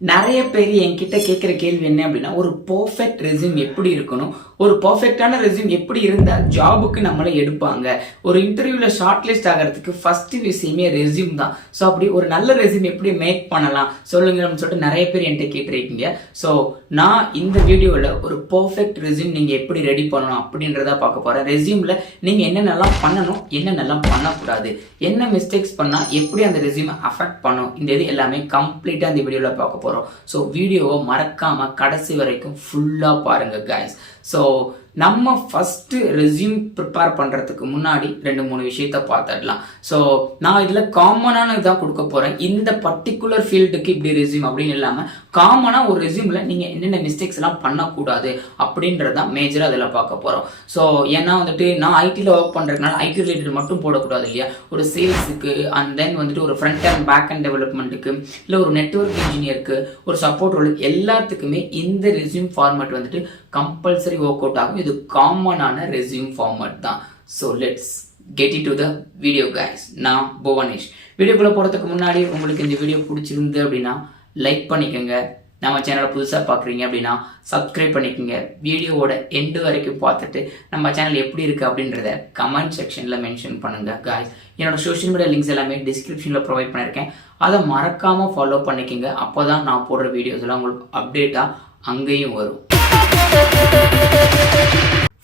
நிறைய பேர் என்கிட்ட கேட்குற கேள்வி என்ன அப்படின்னா, ஒரு பர்ஃபெக்ட் ரெஸ்யூம் எப்படி இருக்கணும், ஒரு பர்ஃபெக்டான ரெஸ்யூம் எப்படி இருந்தால் ஜாபுக்கு நம்மளை எடுப்பாங்க, ஒரு இன்டர்வியூவில் ஷார்ட் லிஸ்ட் ஆகிறதுக்கு ஃபஸ்ட்டு விஷயமே ரெஸ்யூம் தான். ஸோ அப்படி ஒரு நல்ல ரெஸ்யூம் எப்படி மேக் பண்ணலாம் சொல்லுங்கன்னு சொல்லிட்டு நிறைய பேர் என்கிட்ட கேட்டிருக்கீங்க. ஸோ நான் இந்த வீடியோவில் ஒரு பர்ஃபெக்ட் ரெஸ்யூம் நீங்கள் எப்படி ரெடி பண்ணணும் அப்படின்றத பார்க்க போகிறேன். ரெஸ்யூமில் நீங்கள் என்னென்னலாம் பண்ணணும், என்னென்னலாம் பண்ணக்கூடாது, என்ன மிஸ்டேக்ஸ் பண்ணால் எப்படி அந்த ரெஸ்யூமை அஃபெக்ட் பண்ணும், இந்த இது எல்லாமே கம்ப்ளீட்டாக இந்த வீடியோவில் பார்க்க போகிறோம். ஸோ வீடியோவை மறக்காம கடைசி வரைக்கும் ஃபுல்லா பாருங்க கைஸ். ஸோ நம்ம ஃபர்ஸ்ட் ரெஸ்யூம் ப்ரிப்பேர் பண்றதுக்கு முன்னாடி 2-3 விஷயத்த பார்த்துடலாம். ஸோ நான் இதுல காமனான இதான் கொடுக்க போறேன். இந்த பர்டிகுலர் ஃபீல்டுக்கு இப்படி ரெஸ்யூம் அப்படின்னு இல்லாம காமனா ஒரு ரெஸ்யூம்ல நீங்க என்னென்ன மிஸ்டேக்ஸ் எல்லாம் பண்ணக்கூடாது அப்படின்றதான் மேஜரா அதில் பார்க்க போறோம். ஸோ ஏன்னா வந்துட்டு நான் ஐடியில் ஒர்க் பண்றதுனால ஐடி ரிலேட்டட் மட்டும் போடக்கூடாது இல்லையா, ஒரு சேல்ஸுக்கு அண்ட் தென் வந்துட்டு ஒரு ஃப்ரண்ட் அண்ட் பேக் அண்ட் டெவலப்மெண்ட்டுக்கு இல்லை ஒரு நெட்வொர்க் இன்ஜினியருக்கு ஒரு சப்போர்ட் ரோல் எல்லாத்துக்குமே இந்த ரெஸ்யூம் ஃபார்மேட் வந்துட்டு கம்பல்சரி ஒர்க் அவுட் ஆகும். இது காமனான ரெஸ்யூம் ஃபார்மேட் தான். So let's get into the video guys. நான் புவனேஷ். வீடியோக்குள்ள போகிறதுக்கு முன்னாடி உங்களுக்கு இந்த வீடியோ பிடிச்சிருந்து அப்படின்னா லைக் பண்ணிக்கோங்க. நம்ம சேனலை புதுசாக பார்க்குறீங்க அப்படின்னா சப்ஸ்கிரைப் பண்ணிக்கோங்க. வீடியோவோட எண்டு வரைக்கும் பார்த்துட்டு நம்ம சேனல் எப்படி இருக்குது அப்படின்றத கமெண்ட் செக்ஷனில் மென்ஷன் பண்ணுங்கள் காய்ஸ். என்னோட சோஷியல் மீடியா லிங்க்ஸ் எல்லாமே டிஸ்கிரிப்ஷனில் ப்ரொவைட் பண்ணியிருக்கேன். அதை மறக்காமல் ஃபாலோ பண்ணிக்கோங்க. அப்போ தான் நான் போடுற வீடியோஸ் எல்லாம் உங்களுக்கு அப்டேட்டாக அங்கேயும் வரும்.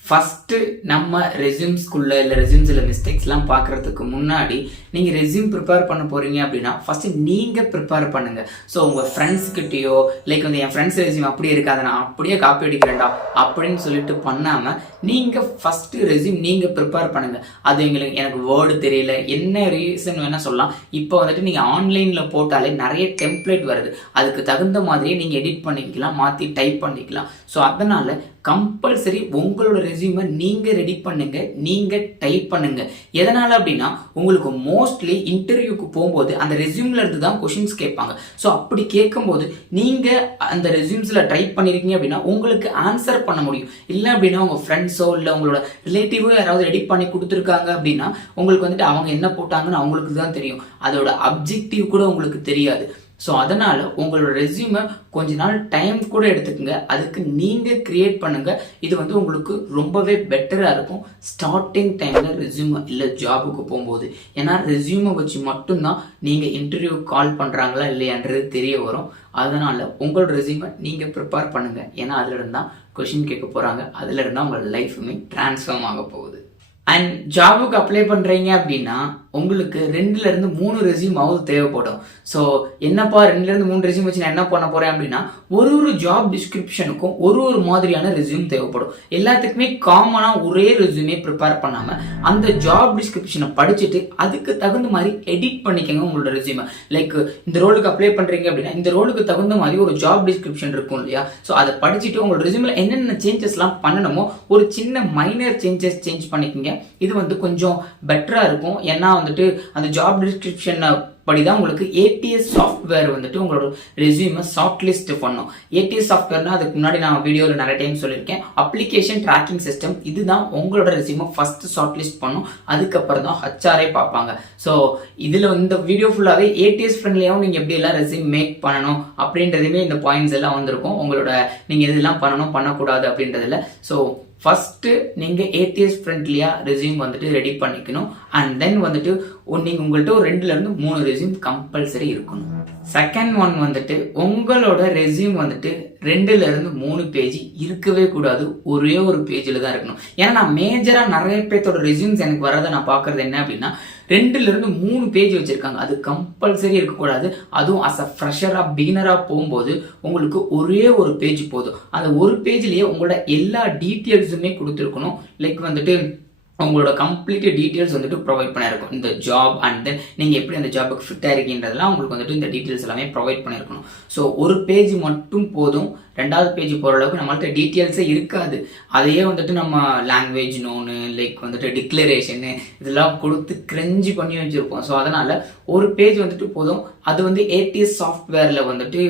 ஃபஸ்ட்டு நம்ம ரெஸ்யூம்ஸ்குள்ளே இல்லை ரெஸ்யூம்ஸில் மிஸ்டேக்ஸ்லாம் பார்க்குறதுக்கு முன்னாடி நீங்கள் ரெஸ்யூம் ப்ரிப்பேர் பண்ண போகிறீங்க அப்படின்னா ஃபஸ்ட்டு நீங்கள் ப்ரிப்பேர் பண்ணுங்கள். ஸோ உங்கள் ஃப்ரெண்ட்ஸ்கிட்டயோ லைக் வந்து என் ஃப்ரெண்ட்ஸ் ரெஸ்யூம் அப்படியே இருக்காது நான் அப்படியே காப்பி அடிக்கிறேன்டா அப்படின்னு சொல்லிட்டு பண்ணாமல் நீங்கள் ஃபஸ்ட்டு ரெஸ்யூம் நீங்கள் ப்ரிப்பேர் பண்ணுங்கள். அது எனக்கு வேர்டு தெரியல என்ன ரீசன் வேணால் சொல்லலாம். இப்போ வந்துட்டு நீங்கள் ஆன்லைனில் போட்டாலே நிறைய டெம்ப்ளேட் வருது, அதுக்கு தகுந்த மாதிரியே நீங்கள் எடிட் பண்ணிக்கலாம், மாற்றி டைப் பண்ணிக்கலாம். ஸோ அதனால் கம்பல்சரி உங்களோட ரெஸ்யூமை நீங்க ரெடி பண்ணுங்க, நீங்க டைப் பண்ணுங்க. எதனால அப்படின்னா உங்களுக்கு மோஸ்ட்லி இன்டர்வியூக்கு போகும்போது அந்த ரெஸ்யூம்ல இருந்து தான் கொஸ்டின்ஸ் கேட்பாங்க. ஸோ அப்படி கேட்கும்போது நீங்க அந்த ரெஸ்யூம்ஸ்ல டைப் பண்ணிருக்கீங்க அப்படின்னா உங்களுக்கு ஆன்சர் பண்ண முடியும். இல்லை அப்படின்னா உங்க ஃப்ரெண்ட்ஸோ இல்லை உங்களோட ரிலேட்டிவோ யாராவது ரெடி பண்ணி கொடுத்துருக்காங்க அப்படின்னா உங்களுக்கு வந்துட்டு அவங்க என்ன போட்டாங்கன்னு அவங்களுக்கு தான் தெரியும், அதோட அப்ஜெக்டிவ் கூட உங்களுக்கு தெரியாது. ஸோ அதனால் உங்களோட ரெஸ்யூமை கொஞ்ச நாள் டைம் கூட எடுத்துக்கோங்க, அதுக்கு நீங்கள் க்ரியேட் பண்ணுங்கள். இது வந்து உங்களுக்கு ரொம்பவே பெட்டராக இருக்கும் ஸ்டார்டிங் டைமில் ரெஸ்யூமை இல்லை ஜாபுக்கு போகும்போது. ஏன்னா ரெஸ்யூமை வச்சு மட்டும்தான் நீங்கள் இன்டர்வியூ கால் பண்ணுறாங்களா இல்லையான்றது தெரிய வரும். அதனால் உங்களோட ரெஸ்யூமை நீங்கள் ப்ரிப்பேர் பண்ணுங்கள். ஏன்னா அதில் இருந்தால் கொஷின் கேட்க போகிறாங்க, அதில் இருந்தால் உங்களோட லைஃபுமே டிரான்ஸ்ஃபார்ம் ஆக போகுது. அண்ட் ஜாபுக்கு அப்ளை பண்ணுறீங்க அப்படின்னா உங்களுக்கு 2-3 ரெஸ்யூம் ஆகுது தேவைப்படும். ஸோ என்னப்பா 2-3 ரெஸ்யூம் வச்சு நான் என்ன பண்ண போகிறேன் அப்படின்னா ஒரு ஜாப் டிஸ்கிரிப்ஷனுக்கும் ஒரு மாதிரியான ரெஸ்யூம் தேவைப்படும். எல்லாத்துக்குமே காமனாக ஒரே ரெஸ்யூமே ப்ரிப்பேர் பண்ணாமல் அந்த ஜாப் டிஸ்கிரிப்ஷனை படிச்சுட்டு அதுக்கு தகுந்த மாதிரி எடிட் பண்ணிக்கோங்க உங்களோட ரெஸ்யூமை. லைக் இந்த ரோலுக்கு அப்ளை பண்ணுறீங்க அப்படின்னா இந்த ரோலுக்கு தகுந்த மாதிரி ஒரு ஜாப் டிஸ்கிரிப்ஷன் இருக்கும் இல்லையா, ஸோ அதை படிச்சுட்டு உங்களோட ரெஸ்யூமில் என்னென்ன சேஞ்சஸ்லாம் பண்ணணுமோ ஒரு சின்ன மைனர் சேஞ்ச் பண்ணிக்கோங்க. இது வந்து கொஞ்சம் பெட்டராக இருக்கும். ஏன்னா வந்துட்டு அந்த ஜாப் டிஸ்கிரிப்ஷன் படிதான் உங்களுக்கு ஏடிஎஸ் சாஃப்ட்வேர் வந்துட்டு உங்களோட ரெஸ்யூமை ஷார்ட் லிஸ்ட் பண்ணும். ஏடிஎஸ் சாஃப்ட்வேர்னா அதுக்கு முன்னாடி நான் வீடியோவில் நிறைய டைம் சொல்லியிருக்கேன், அப்ளிகேஷன் ட்ராக்கிங் சிஸ்டம். இதுதான் உங்களோட ரெஸ்யூமை ஃபர்ஸ்ட் ஷார்ட் லிஸ்ட் பண்ணும், அதுக்கப்புறம் தான் ஹச்ஆரே பார்ப்பாங்க. ஸோ இதில் இந்த வீடியோ ஃபுல்லாகவே ஏடிஎஸ் ஃப்ரெண்ட்லியாகவும் நீங்கள் எப்படி எல்லாம் ரெஸ்யூம் மேக் பண்ணணும் அப்படின்றதுமே இந்த பாயிண்ட்ஸ் எல்லாம் வந்திருக்கும். உங்களோட நீங்கள் எதெல்லாம் பண்ணணும் பண்ணக்கூடாது அப்படின்றதுல. ஸோ ஃபஸ்ட்டு நீங்கள் ஏடிஎஸ் ஃப்ரெண்ட்லியாக ரெஸ்யூம் வந்துட்டு ரெடி பண்ணிக்கணும். அண்ட் தென் வந்துட்டு நீங்கள் உங்கள்கிட்ட ஒரு 2-3 ரெஸ்யூம் கம்பல்சரி இருக்கணும். செகண்ட் ஒன் வந்துட்டு உங்களோட ரெஸ்யூம் வந்துட்டு 2-3 பேஜ் இருக்கவே கூடாது, ஒரே ஒரு பேஜில் தான் இருக்கணும். ஏன்னா நான் மேஜராக நிறைய பேர்த்தோட ரெஸ்யூம்ஸ் எனக்கு வரதை நான் பார்க்குறது என்ன அப்படின்னா 2-3 பேஜ் வச்சுருக்காங்க. அது கம்பல்சரி இருக்கக்கூடாது. அதுவும் அஸ் அ ஃப்ரெஷராக பிகினராக போகும்போது உங்களுக்கு ஒரே ஒரு பேஜ் போதும். அந்த ஒரு பேஜ்லேயே உங்களோட எல்லா டீட்டெயில்ஸுமே கொடுத்துருக்கணும். லைக் வந்துட்டு உங்களோட கம்ப்ளீட் டீட்டெயில்ஸ் வந்துட்டு ப்ரொவைட் பண்ணியிருக்கும் இந்த ஜாப் அண்ட் தென் நீங்கள் எப்படி அந்த ஜாபுக்கு ஃபிட்டாக இருக்கீன்றதெல்லாம் உங்களுக்கு வந்துட்டு இந்த டீட்டெயில்ஸ் எல்லாமே ப்ரொவைட் பண்ணியிருக்கணும். ஸோ ஒரு பேஜ் மட்டும் போதும். 2வது பேஜ் போகிற அளவுக்கு நம்மள்ட்ட டீட்டெயில்ஸே இருக்காது. அதையே வந்துட்டு நம்ம லாங்குவேஜ் நோனு லைக் வந்துட்டு டிக்ளரேஷனு இதெல்லாம் கொடுத்து கிரெஞ்சி பண்ணி வச்சுருப்போம். ஸோ அதனால் ஒரு பேஜ் வந்துட்டு போதும். அது வந்து ஏடிஎஸ் சாஃப்ட்வேரில் வந்துட்டு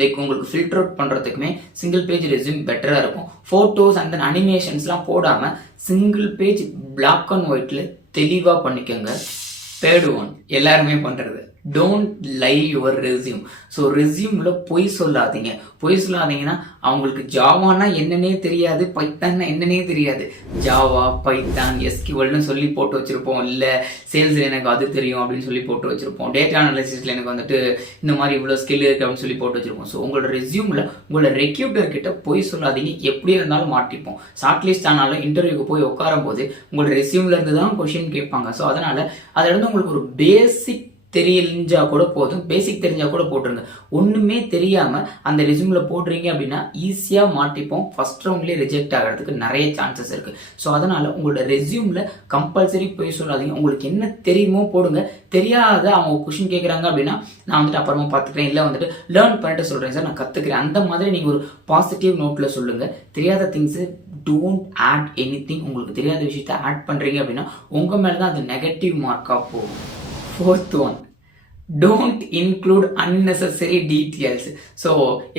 லைக் உங்களுக்கு ஃபில்டர் அவுட் பண்ணுறதுக்குமே சிங்கிள் பேஜ் ரெஸ்யூம் பெட்டராக இருக்கும். ஃபோட்டோஸ் அண்ட் தென் அனிமேஷன்ஸ்லாம் போடாமல் சிங்கிள் பேஜ் பிளாக் அண்ட் ஒயிட்டில் தெளிவாக பண்ணிக்கோங்க. தேர்ட் ஒன் எல்லாருமே பண்ணுறது don't lie your resume. So ரெஸ்யூமில் பொய் சொல்லாதீங்கன்னா அவங்களுக்கு ஜாவானா என்னன்னே தெரியாது, பைத்தான்னா என்னன்னே தெரியாது. ஜாவா, பைத்தான், எஸ்கியூஎல்னு சொல்லி போட்டு வச்சிருப்போம், இல்லை சேல்ஸில் எனக்கு அது தெரியும் அப்படின்னு சொல்லி போட்டு வச்சிருப்போம், டேட்டா அனாலிசிஸில் எனக்கு வந்துட்டு இந்த மாதிரி இவ்வளோ ஸ்கில் இருக்குது அப்படின்னு சொல்லி போட்டு வச்சிருப்போம். ஸோ உங்களோட ரெஸ்யூமில் உங்களோட ரெக்ரூட்டர் கிட்ட பொய் சொல்லாதீங்க. எப்படியே இருந்தாலும் மாட்டிப்போம். ஷார்ட் லிஸ்ட் ஆனாலும் இன்டர்வியூக்கு போய் உட்காரும் போது உங்களோட ரெஸ்யூம்ல இருந்து தான் கொஸ்டின் கேட்பாங்க. ஸோ அதனால அதில் இருந்து உங்களுக்கு ஒரு பேசிக் தெரிஞ்சா கூட போதும், பேசிக் தெரிஞ்சா கூட போட்டுருங்க. ஒண்ணுமே தெரியாம அந்த ரெஸ்யூம்ல போடுறீங்க அப்படின்னா ஈஸியா மாட்டிப்போம். ஃபர்ஸ்ட் ரவுண்ட்லயே ரிஜெக்ட் ஆகிறதுக்கு நிறைய சான்சஸ் இருக்கு. ஸோ அதனால உங்களோட ரெஸ்யூம்ல கம்பல்சரி போய் சொல்லாதீங்க. உங்களுக்கு என்ன தெரியுமோ போடுங்க. தெரியாத அவங்க கொஸ்டின் கேட்குறாங்க அப்படின்னா நான் வந்துட்டு அப்புறமா பார்த்துக்கிறேன், இல்லை வந்துட்டு லேர்ன் பண்ணிட்டு சொல்றேன் சார், நான் கத்துக்கிறேன், அந்த மாதிரி நீங்க ஒரு பாசிட்டிவ் நோட்ல சொல்லுங்க. தெரியாத திங்ஸ் டோன்ட் ஆட் எனிதிங். உங்களுக்கு தெரியாத விஷயத்த ஆட் பண்றீங்க அப்படின்னா உங்க மேலதான் அது நெகட்டிவ் மார்க்கா போகும். Fourth one, don't include unnecessary details. So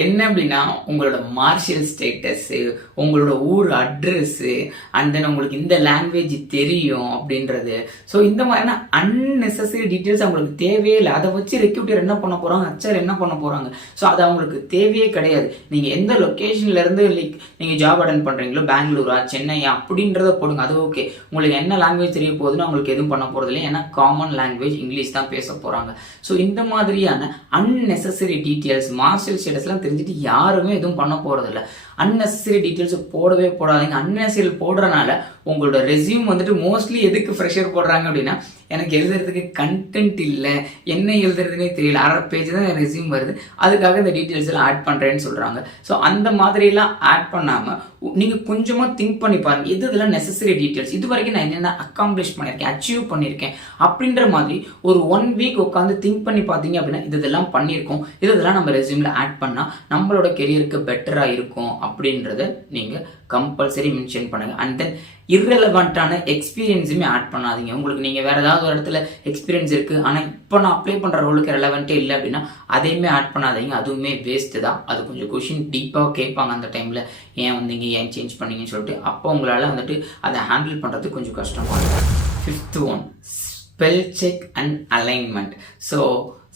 என்ன அப்படின்னா உங்களோட மார்ஷியல் ஸ்டேட்டஸு, உங்களோட ஊர் அட்ரெஸ்ஸு, அண்ட் தென் உங்களுக்கு இந்த லாங்குவேஜ் தெரியும் அப்படின்றது. ஸோ இந்த மாதிரியான அன்னெசரி டீட்டெயில்ஸ் அவங்களுக்கு தேவையே இல்லை. அதை வச்சு ரெக்ரூட்டர் என்ன பண்ண போகிறாங்க, ஹெச்ஆர் என்ன பண்ண போகிறாங்க. ஸோ அது அவங்களுக்கு தேவையே கிடையாது. நீங்கள் எந்த லொக்கேஷன்லேருந்து லைக் நீங்கள் ஜாப் அட்டன் பண்ணுறீங்களோ, பெங்களூரா சென்னையா அப்படின்றத போடுங்க, அது ஓகே. உங்களுக்கு என்ன லாங்குவேஜ் தெரிய போகுதுன்னு அவங்களுக்கு எதுவும் பண்ண போகிறது இல்லை. ஏன்னா காமன் லாங்குவேஜ் இங்கிலீஷ் தான் பேச போகிறாங்க. ஸோ இந்த மாதிரியான அன்னெசரி டீட்டெயில்ஸ், மார்ஷியல் ஸ்டேட்டஸ்லாம் தெரிஞ்சுட்டு யாருமே எதுவும் பண்ண போறதில்லை. அன்னெசரி டீட்டெயில்ஸ் போடவே போடாதீங்க. அன்னெசரி போடுறதுனால உங்களோட ரெஸ்யூம் வந்துட்டு மோஸ்ட்லி எதுக்கு ஃப்ரெஷர் போடுறாங்க அப்படின்னா, எனக்கு எழுதுறதுக்கு கண்டென்ட் இல்லை, என்ன எழுதுறதுனே தெரியல, 1/2 பேஜ் தான் என் ரெஸ்யூம் வருது, அதுக்காக இந்த டீட்டெயில்ஸ் எல்லாம் ஆட் பண்றேன்னு சொல்றாங்க. ஸோ அந்த மாதிரிலாம் ஆட் பண்ணாம நீங்க கொஞ்சமா திங்க் பண்ணி பாருங்க, எது இதெல்லாம் நெசசரி டீட்டெயில்ஸ், இது வரைக்கும் நான் என்னென்ன அக்காம்ப்ளிஷ் பண்ணியிருக்கேன், அச்சீவ் பண்ணியிருக்கேன் அப்படின்ற மாதிரி ஒரு 1 வீக் உட்காந்து திங்க் பண்ணி பார்த்தீங்க அப்படின்னா இதெல்லாம் பண்ணியிருக்கோம், இதெல்லாம் நம்ம ரெஸ்யூம்ல ஆட் பண்ணா நம்மளோட கெரியருக்கு பெட்டரா இருக்கும் அப்படின்றத நீங்க கம்பல்சரி மென்ஷன் பண்ணுங்க. அண்ட் தென் irrelevant-ஆன எக்ஸ்பீரியன்ஸுமே ஆட் பண்ணாதீங்க. உங்களுக்கு நீங்கள் வேறு ஏதாவது ஒரு இடத்துல எக்ஸ்பீரியன்ஸ் இருக்குது, ஆனால் இப்போ நான் அப்ளை பண்ணுற ரோலுக்கு ரெலவெண்ட்டே இல்லை அப்படின்னா அதையுமே ஆட் பண்ணாதீங்க. அதுவுமே வேஸ்ட்டு தான். அது கொஞ்சம் கொஷின் டீப்பாக கேட்பாங்க அந்த டைமில், ஏன் வந்தீங்க, ஏன் சேஞ்ச் பண்ணீங்கன்னு சொல்லிட்டு. அப்போ உங்களால் வந்துட்டு அதை ஹேண்டில் பண்ணுறதுக்கு கொஞ்சம் கஷ்டமாக இருக்கும். 5th one, spell check and alignment. So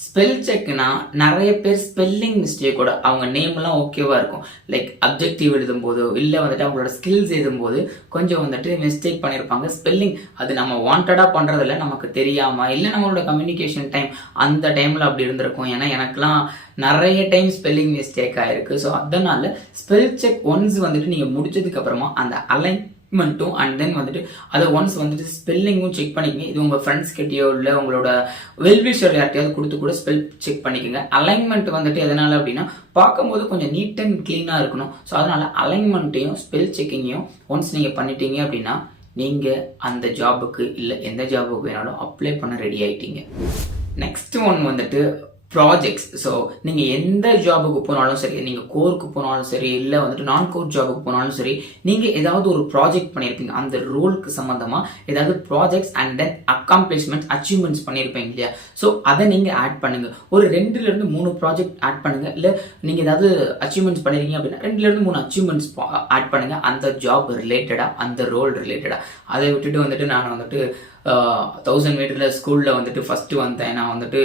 spell செக்னா நிறைய பேர் ஸ்பெல்லிங் மிஸ்டேக்கோட அவங்க நேம்லாம் ஓகேவா இருக்கும், லைக் அப்ஜெக்டிவ் எழுதும் போதோ இல்லை வந்துட்டு அவங்களோட ஸ்கில்ஸ் எழுதும் போது கொஞ்சம் வந்துட்டு மிஸ்டேக் பண்ணியிருப்பாங்க. ஸ்பெல்லிங் அது நம்ம வாண்டடா பண்றதில்ல, நமக்கு தெரியாம இல்லை நம்மளோட கம்யூனிகேஷன் டைம் அந்த டைம்ல அப்படி இருந்திருக்கும். ஏன்னா எனக்குலாம் நிறைய டைம் ஸ்பெல்லிங் மிஸ்டேக் ஆயிருக்கு. ஸோ அதனால ஸ்பெல் செக் ஒன்ஸ் வந்துட்டு நீங்க முடிச்சதுக்கு அப்புறமா அந்த அலைன்மெண்ட்டும் அண்ட் தென் வந்துட்டு அதை ஒன்ஸ் வந்துட்டு ஸ்பெல்லிங்கும் செக் பண்ணிக்கங்க. இது உங்க ஃப்ரெண்ட்ஸ் கிட்டயோ இல்லை உங்களோட வெல்விஷர் யார்ட்டையாவது கொடுத்து கூட ஸ்பெல் செக் பண்ணிக்கோங்க. அலைன்மெண்ட் வந்துட்டு எதனால அப்படின்னா பார்க்கும்போது கொஞ்சம் நீட் அண்ட் கிளீனா இருக்கணும். ஸோ அதனால அலைன்மெண்ட்டையும் ஸ்பெல் செக்கிங்கையும் ஒன்ஸ் நீங்க பண்ணிட்டீங்க அப்படின்னா நீங்க அந்த ஜாபுக்கு இல்லை எந்த ஜாபுக்கு வேணாலும் அப்ளை பண்ண ரெடி ஆயிட்டீங்க. நெக்ஸ்ட் ஒன் வந்துட்டு ப்ராஜெக்ட்ஸ். ஸோ நீங்கள் எந்த ஜாபுக்கு போனாலும் சரி, நீங்கள் கோருக்கு போனாலும் சரி இல்லை வந்துட்டு நான் கோர் ஜாபுக்கு போனாலும் சரி, நீங்கள் ஏதாவது ஒரு ப்ராஜெக்ட் பண்ணியிருப்பீங்க, அந்த ரோலுக்கு சம்மந்தமாக ஏதாவது projects and then accomplishments achievements பண்ணியிருப்பீங்க இல்லையா. ஸோ அதை நீங்கள் ஆட் பண்ணுங்க. ஒரு 2 to 3 ப்ராஜெக்ட் ஆட் பண்ணுங்க. இல்லை நீங்கள் ஏதாவது அச்சீவ்மெண்ட்ஸ் பண்ணிருக்கீங்க அப்படின்னா 2 to 3 அச்சீவ்மெண்ட்ஸ் ஆட் பண்ணுங்க, அந்த ஜாப் ரிலேட்டடாக, அந்த ரோல் ரிலேட்டடாக. அதை விட்டுட்டு வந்துட்டு நான் வந்துட்டு 1000 மீட்டரில் ஸ்கூலில் வந்துட்டு ஃபஸ்ட்டு வந்தேன், நான் வந்துட்டு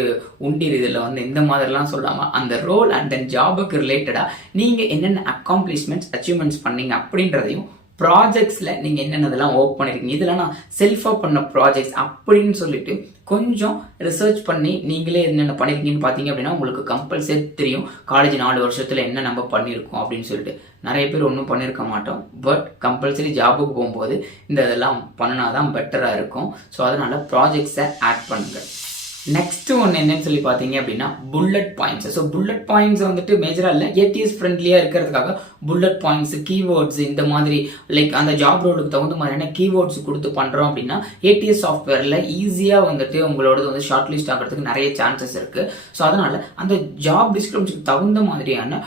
உண்டிர் இதில் வந்து இந்த மாதிரிலாம் சொல்லாமல் அந்த ரோல் அண்ட் தென் ஜாபுக்கு ரிலேட்டடாக நீங்கள் என்னென்ன அக்காம்ப்ளிஷ்மெண்ட்ஸ் அச்சீவ்மெண்ட்ஸ் பண்ணீங்க அப்படின்றதையும் ப்ராஜெக்ட்ஸில் நீங்கள் என்னென்னதெல்லாம் ஒர்க் பண்ணியிருக்கீங்க, இதெல்லாம் நான் செல்ஃபாக பண்ண ப்ராஜெக்ட்ஸ் அப்படின்னு சொல்லிட்டு கொஞ்சம் ரிசர்ச் பண்ணி நீங்களே என்னென்ன பண்ணியிருக்கீங்கன்னு பார்த்தீங்க அப்படின்னா உங்களுக்கு கம்பல்சரி தெரியும் காலேஜ் 4 வருஷத்தில் என்ன நம்ம பண்ணியிருக்கோம் அப்படின்னு சொல்லிட்டு. நிறைய பேர் ஒன்றும் பண்ணியிருக்க மாட்டோம், பட் கம்பல்சரி ஜாபுக்கு போகும்போது இந்த இதெல்லாம் பண்ணினா தான் பெட்டராக இருக்கும். ஸோ அதனால் ப்ராஜெக்ட்ஸை ஆட் பண்ணுங்கள். நெக்ஸ்ட் ஒன்று என்னன்னு சொல்லி பார்த்தீங்க அப்படின்னா bullet points. So bullet points வந்துட்டு மேஜராக இல்லை, ஏடிஎஸ் ஃப்ரெண்ட்லியாக இருக்கிறதுக்காக புல்லட் பாயிண்ட்ஸ், கீவேர்ட்ஸ் இந்த மாதிரி லைக் அந்த ஜாப் ரோலுக்கு தகுந்த மாதிரியான கீவேர்ட்ஸ் கொடுத்து பண்ணுறோம் அப்படின்னா ஏடிஎஸ் சாஃப்ட்வேரில் ஈஸியாக வந்துட்டு உங்களோடது வந்து ஷார்ட் லிஸ்ட் ஆகிறதுக்கு நிறைய சான்சஸ் இருக்குது. ஸோ அதனால் அந்த ஜாப் டிஸ்கிரிப்ஷனுக்கு தகுந்த மாதிரியான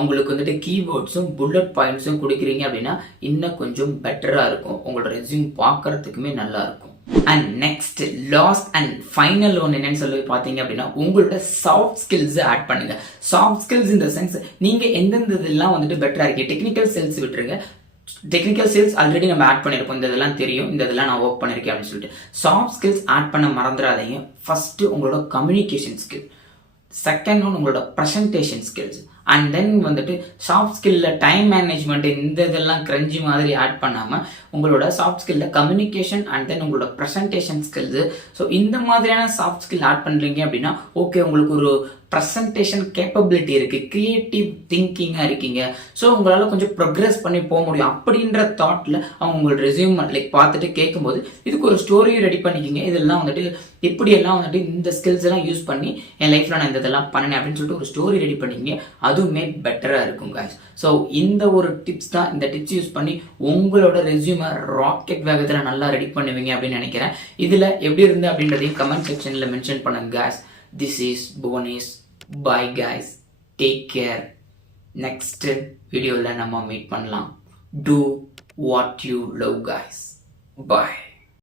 உங்களுக்கு வந்துட்டு கீவேர்ட்ஸும் புல்லட் பாயிண்ட்ஸும் கொடுக்குறீங்க அப்படின்னா இன்னும் கொஞ்சம் பெட்டராக இருக்கும், உங்களோட ரெஸ்யூம் பார்க்கறதுக்குமே நல்லா இருக்கும். And next last and final one என்னன்னு சொல்லி பார்த்தீங்க அப்படின்னா உங்களோட சாஃப்ட் ஸ்கில்ஸ் ஆட் பண்ணுங்க. சாஃப்ட் ஸ்கில்ஸ் இந்த சென்ஸ் நீங்க எந்தெந்த இதெல்லாம் வந்துட்டு பெட்டரா இருக்கு, டெக்னிக்கல் ஸ்கில்ஸ் விட்டுருங்க, டெக்னிக்கல் ஸ்கில்ஸ் ஆல்ரெடி நம்ம ஆட் பண்ணியிருப்போம், இந்த இதெல்லாம் தெரியும், இந்த இதெல்லாம் நான் ஒர்க் பண்ணியிருக்கேன் அப்படின்னு சொல்லிட்டு. சாஃப்ட் ஸ்கில்ஸ் ஆட் பண்ண மறந்துடாதீங்க. ஃபஸ்ட்டு உங்களோட கம்யூனிகேஷன் ஸ்கில், செகண்ட் ஒன் உங்களோட ப்ரெசன்டேஷன் ஸ்கில்ஸ், அண்ட் தென் வந்துட்டு சாஃப்ட் ஸ்கில்லில் டைம் மேனேஜ்மெண்ட் இந்த இதெல்லாம் கிரஞ்சி மாதிரி ஆட் பண்ணாமல் உங்களோட சாஃப்ட் ஸ்கில்லில் கம்யூனிகேஷன் அண்ட் தென் உங்களோட ப்ரெசன்டேஷன் ஸ்கில்ஸு. ஸோ இந்த மாதிரியான சாஃப்ட் ஸ்கில் ஆட் பண்ணுறீங்க அப்படின்னா ஓகே, உங்களுக்கு ஒரு ப்ரெசன்டேஷன் கேப்பபிலிட்டி இருக்குது, க்ரியேட்டிவ் திங்கிங்காக இருக்கீங்க, ஸோ உங்களால் கொஞ்சம் ப்ரோக்ரஸ் பண்ணி போக முடியும் அப்படின்ற தாட்டில் அவங்க உங்களோட ரெஸ்யூம் லைக் பார்த்துட்டு கேட்கும்போது இதுக்கு ஒரு ஸ்டோரியை ரெடி பண்ணிக்கிங்க. இதெல்லாம் வந்துட்டு இப்படியெல்லாம் வந்துட்டு இந்த ஸ்கில்ஸ் எல்லாம் யூஸ் பண்ணி என் லைஃப்பில் நான் இந்த இதெல்லாம் பண்ணேன் அப்படின்னு சொல்லிட்டு ஒரு ஸ்டோரி ரெடி பண்ணிக்கிங்க. அதுவுமே பெட்டராக இருக்கும் guys. ஸோ இந்த ஒரு டிப்ஸ் தான், இந்த டிப்ஸ் யூஸ் பண்ணி உங்களோட ரெஸ்யூமை ராக்கெட் வேகத்தில் நல்லா ரெடி பண்ணுவீங்க அப்படின்னு நினைக்கிறேன். இதில் எப்படி இருந்து அப்படின்றதையும் கமெண்ட் செக்ஷனில் மென்ஷன் பண்ணுங்க guys. This is Bhuvanesh. Bye guys. Take care. Next வீடியோவில் நம்ம மீட் பண்ணலாம். Do what you love guys. Bye.